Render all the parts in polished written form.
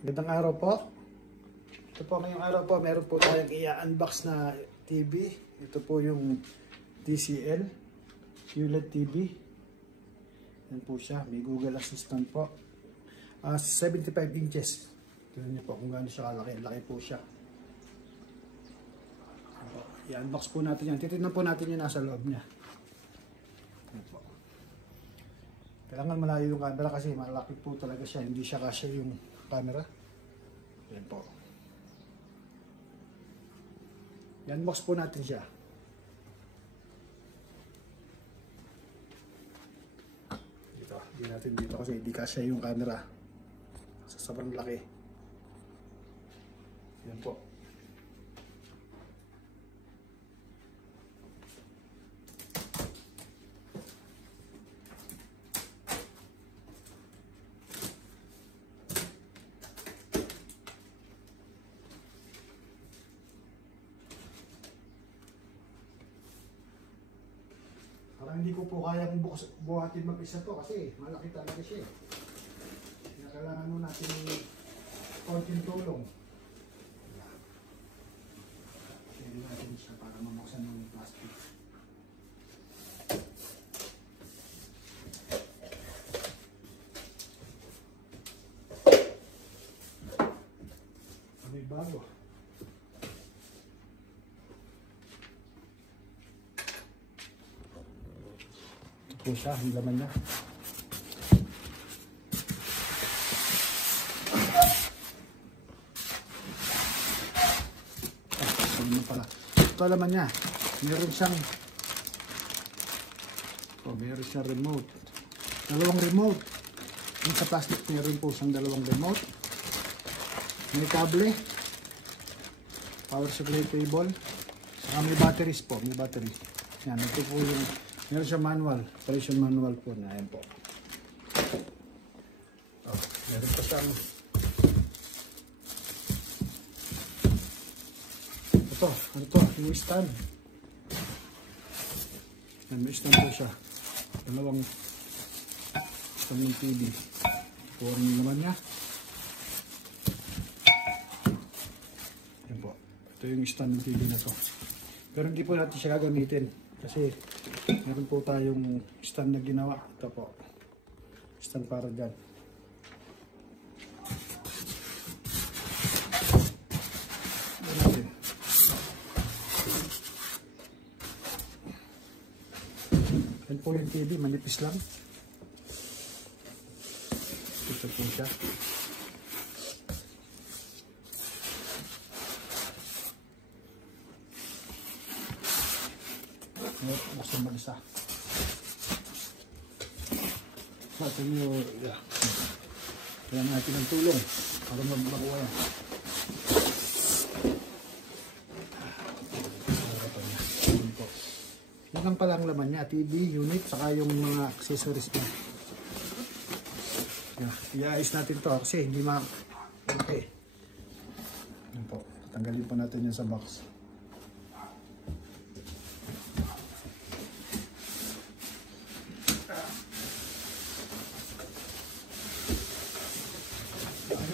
Magandang araw po. Ito po ngayong araw po, meron po tayong i-unbox na TV. Ito po yung TCL QLED TV. Yan po siya, may Google Assistant po. 75 inches. Tignan niyo po kung gaano siya kalaki. Laki po siya. I-unbox po natin yan. Titignan po natin yung nasa loob niya. Yan po. Kailangan malayo yung camera kasi malaki po talaga siya. Hindi siya kasya yung camera. Yan po. I-unbox po natin siya. Dito. Hindi natin dito kasi hindi kasya yung camera. Sa sobrang laki. Yan po. Parang hindi ko po kayang buhatin mag-isa to kasi malaki talaga siya. Kailangan mo natin ng konting tulong. Pwede natin siya para mabuksan ng plastic. May bago. Po siya, ang laman niya. Ito laman niya. Meron siyang meron siyang remote. Dalawang remote. Yung sa plastic meron po siyang dalawang remote. May kable. Power supply cable. Saka may batteries po. May battery. Yan, ito po yung meron siya manual, operation manual po na yan po. Meron pa siyang ito, yung stand. Yan, may stand po siya. Dalawang stand ng TV. Ito ang naman niya. Yan po. Ito yung stand ng TV na to. Pero hindi po natin siya gagamitin. Kasi meron po tayong stand na ginawa. Ito po. Stand para dyan. Yan po yung TV. Manipis lang. Ito po siya. Buksan mag-isa. Ito nyo, kailangan natin ng tulong para magmakuha yan. Yan lang pala ang laman niya, TV, unit, saka yung mga accessories niya. I-ayos natin to kasi hindi okay. Yan po, tanggalin po natin yan sa box.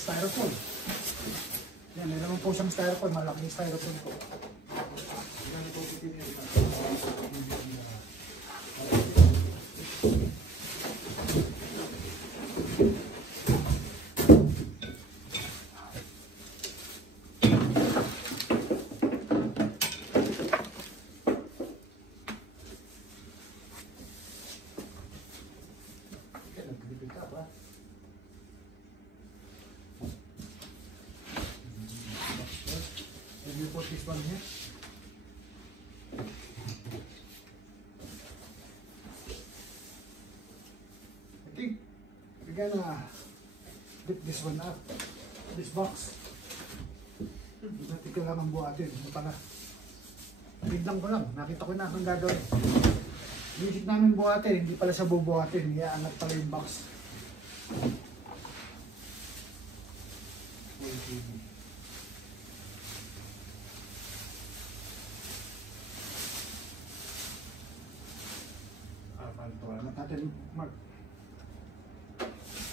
Styrofoam. Yan, may naman po siyang styrofoam. Malaking styrofoam po. Yan po titignan ito. You put this one here. I think we're gonna lift this one up. This box. Natin kailangan buhatin. Ito pala. Tignan ko lang. Nakita ko na ang gagawin. Inisip namin buhatin. Hindi pala sa bubuhatin. Iaangat pala yung box. Alamat natin, Mark.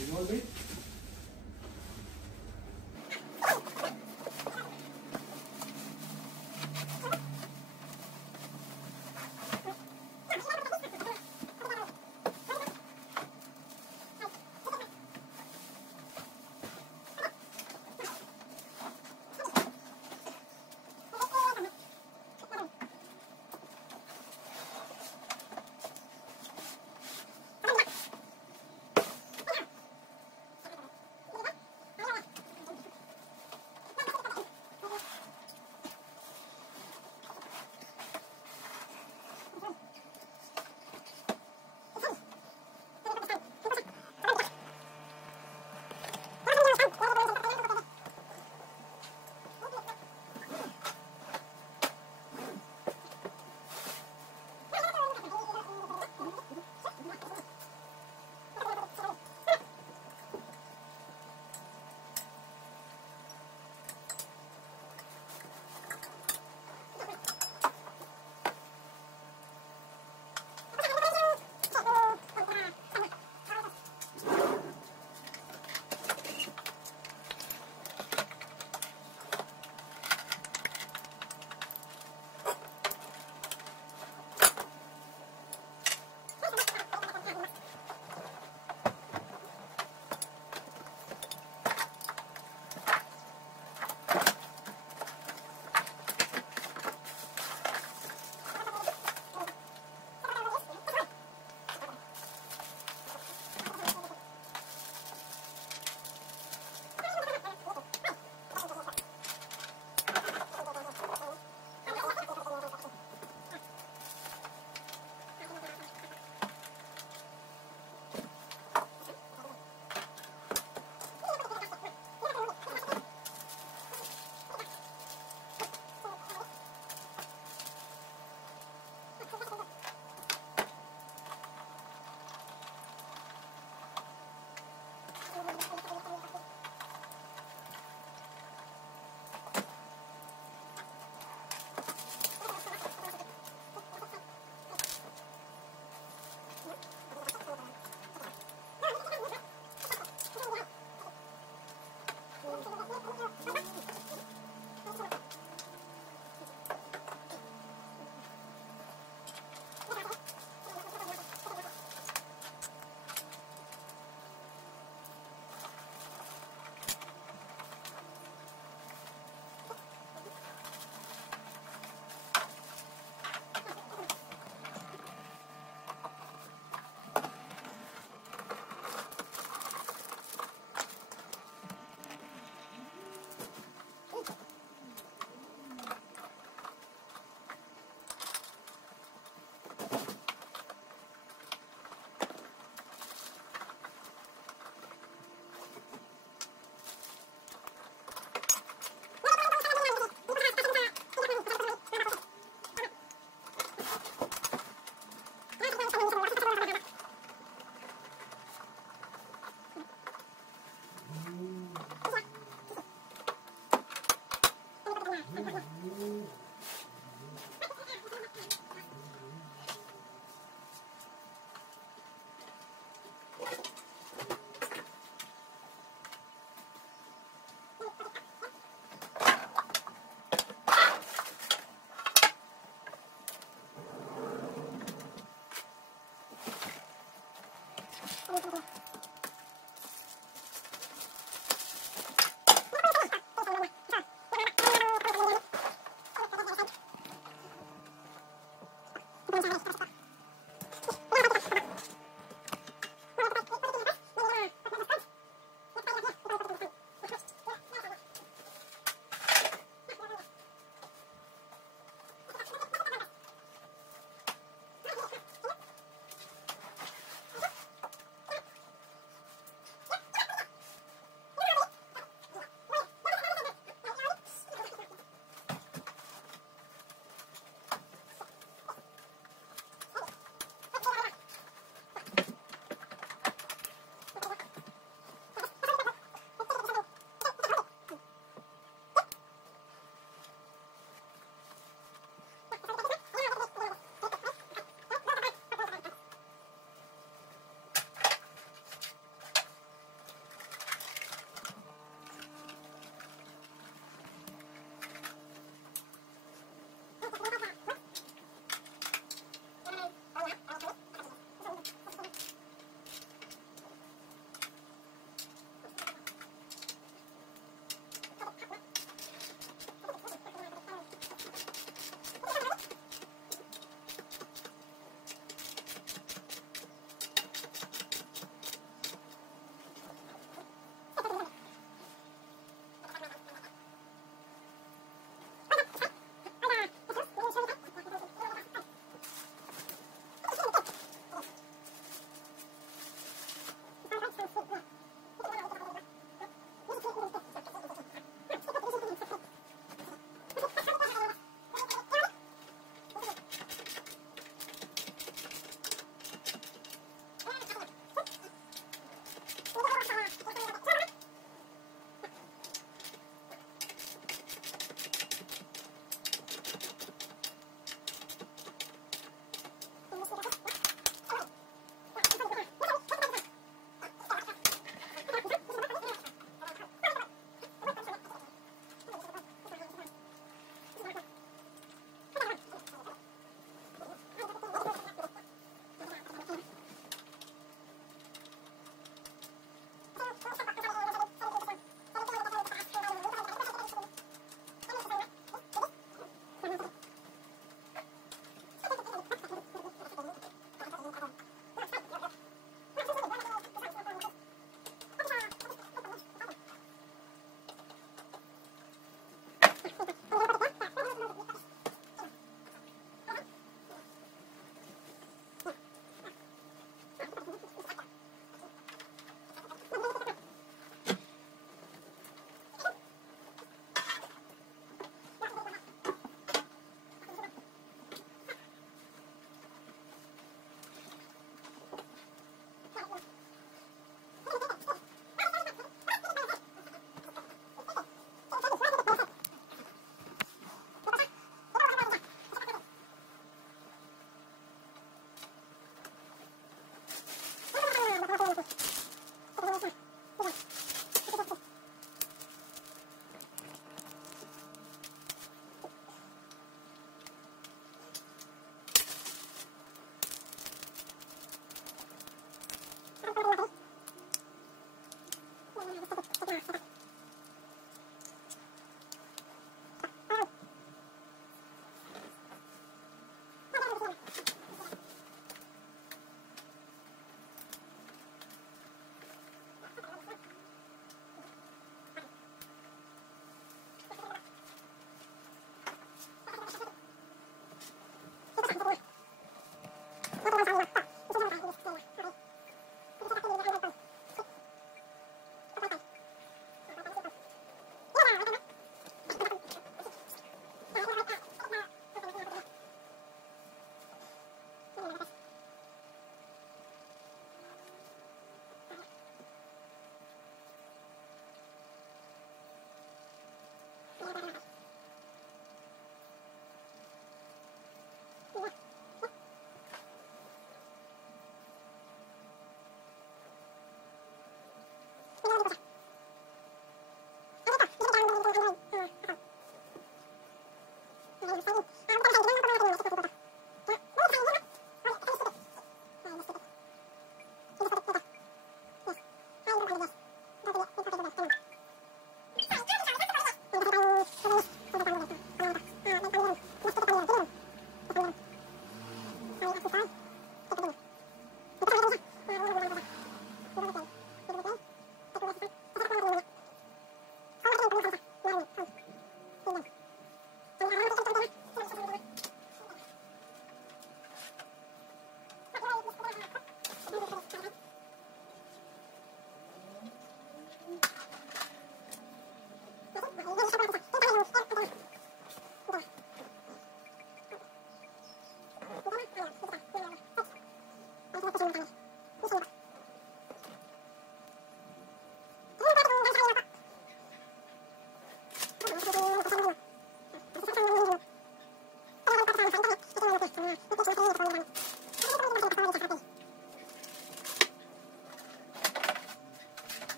Revolve it.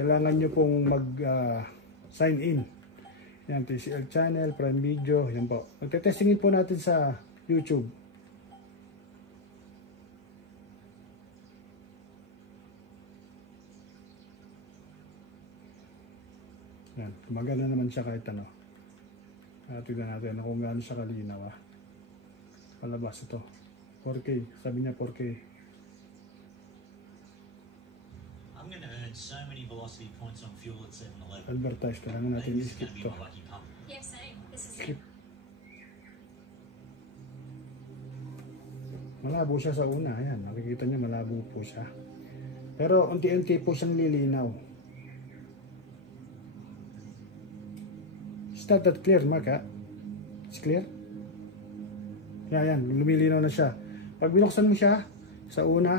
kailangan nyo pong mag-sign in. Yan, TCL channel, Prime Video, yan po. Magte-testingin po natin sa YouTube. Yan, maganda naman siya kahit ano. Tignan natin kung gaano siya kalinaw. Palabas ito. 4K, sabi niya 4K. I'm going to earn so many velocity points on fuel at 7-Eleven. Advertise, kailangan natin Maybe this is i-skip going to be to. my lucky pump. Yeah, same. This is Skip. Malabo siya sa una, ayan, nakikita niyo malabo po siya. Pero unti-unti po siyang lilinaw. It's not that clear, Mark, ha? It's clear? Yan, lumilinaw na siya. Pag binuksan mo siya, sa una,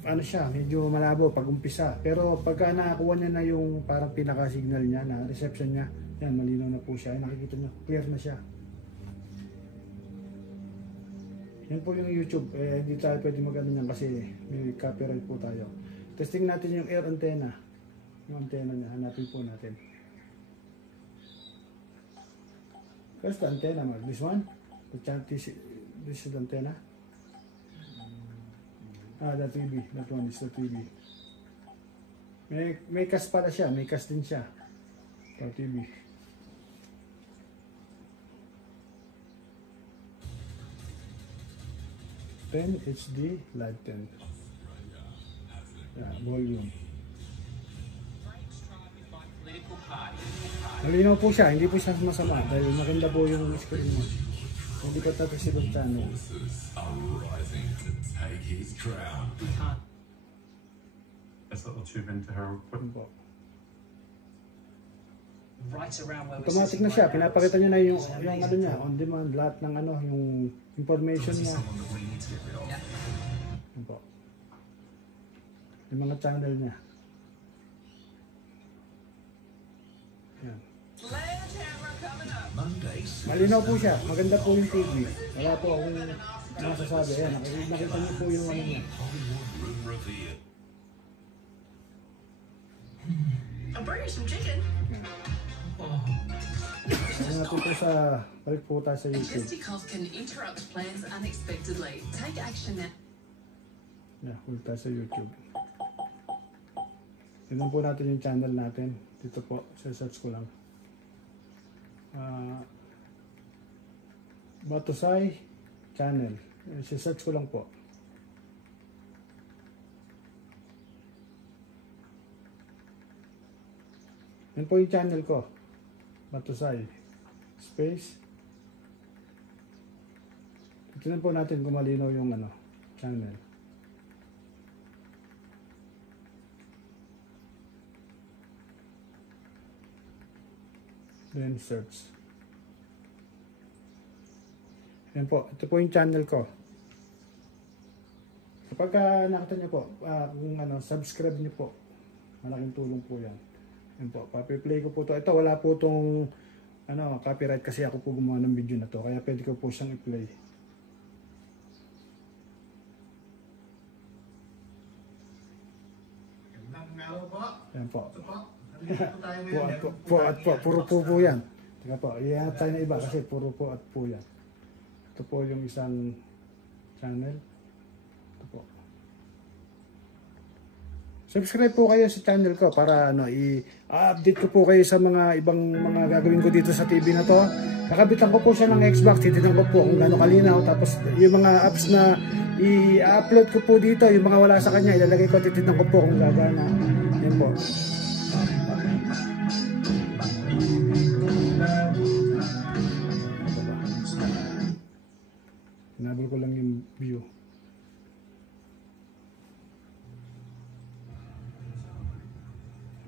ano siya, medyo malabo pag umpisa. Pero pagka nakakuha niya na yung parang pinaka-signal niya, na reception niya, yan, malinaw na po siya. Nakikita niyo, clear na siya. Yan po yung YouTube. Hindi tayo pwede mag-ano niyan kasi may copyright po tayo. Testing natin yung air antenna. Yung antenna niya, hanapin po natin. Where's the antenna, Mark? This one? This is the antenna? The TV. That one is the TV. May cast pala siya. May cast din siya. Ito, TV. HD Live 10. Yeah, volume. Malinaw po siya, hindi po siya masama dahil maganda po yung screen mo. Hindi pa tapos silog channel. This little tube into her equipment. Right around where we're Automatic sitting na siya, right now, pinapakita niya na yung so ano easy niya, to- on demand, lahat ng ano, yung information niya. Someone that we need to get rid of. Yan po. Yung mga channel niya. Yan. Malinaw po siya, maganda po yung TV. Wala po akong masasabi. Ayan, nakita niyo po yung ano niya. I'll bring you some chicken. Ano natin po sa, balik po tayo sa A YouTube. chesty cough can interrupt plans unexpectedly. Take action now. Yeah, balik tayo sa YouTube. Tignan po natin yung channel natin. Dito po, search ko lang. Batusay channel. Search ko lang po. Yan po yung channel ko. Batusay. Space. Tignan po natin kung malinaw yung ano, channel. Then search. Yan po. Ito po yung channel ko. Kapag nakita nyo po, kung ano, subscribe nyo po. Malaking tulong po yan. Yan po. Papi-play ko po to. Ito wala po tong ano, copyright kasi ako po gumawa ng video na to. Kaya pwede ko po siyang i-play. Yan po. Puro po yan. Teka po, ihanap tayo na iba kasi puro po at po yan. Ito po yung isang channel. Ito po. Subscribe po kayo sa channel ko para ano, i-update ko po kayo sa mga ibang mga gagawin ko dito sa TV na to. Nakabitan ko po siya ng Xbox, titignan ko po kung gaano kalinaw. Tapos yung mga apps na i-upload ko po dito, yung mga wala sa kanya, ilalagay ko, titignan ko po kung gagana. Yan po. Hinabol ko lang yung view.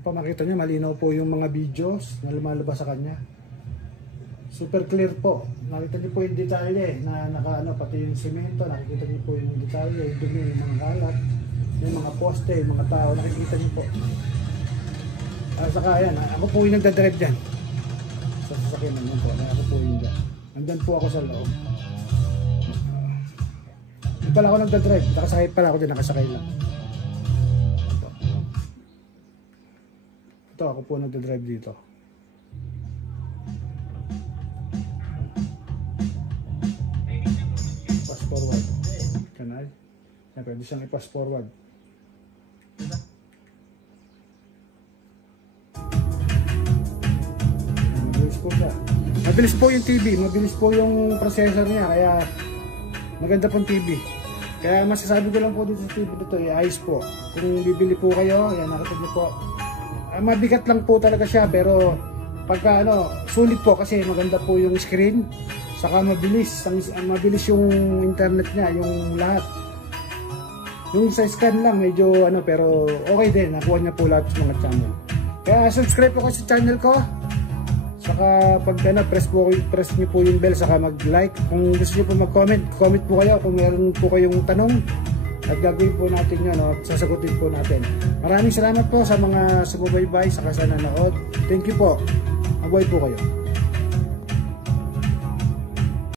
Pamakita nyo, malinaw po yung mga videos na lumalabas sa kanya. Super clear po. Nakita nyo po yung detalye na naka, ano, pati yung semento, nakikita nyo po yung detalye, yung dumi, yung mga kalat, yung mga poste, yung mga tao, nakikita nyo po. Saka yan, ako po yung nagdadrive dyan. Sa sasakyan naman po, ako po yung dyan. Nandyan po ako sa loob. Hindi pala ako nagdadrive, nakasakay pala ako dyan, nakasakay lang. Ito, ako po nagdadrive dito. Pass forward. Kanal. Yan, pwede siyang i-pass forward. Mabilis po siya. Mabilis po yung TV, mabilis po yung processor niya, kaya maganda pong TV. Kaya masasabi ko lang po dito sa TV dito, ayos po. Kung bibili po kayo, yan, nakatid niyo po. Mabigat lang po talaga siya, pero pagka sulit po kasi maganda po yung screen, saka mabilis, mabilis yung internet niya, yung lahat. Yung sa scan lang medyo pero okay din, nakuha niya po lahat ng mga channel. Kaya subscribe po kayo sa channel ko. Saka pag press niyo po yung bell, saka mag-like. Kung gusto niyo po mag-comment, comment po kayo kung meron po kayong tanong. At gagawin po natin yun, at sasagutin po natin. Maraming salamat po sa mga sumubaybay, saka sa nanood. Thank you po. Mabuhay po kayo.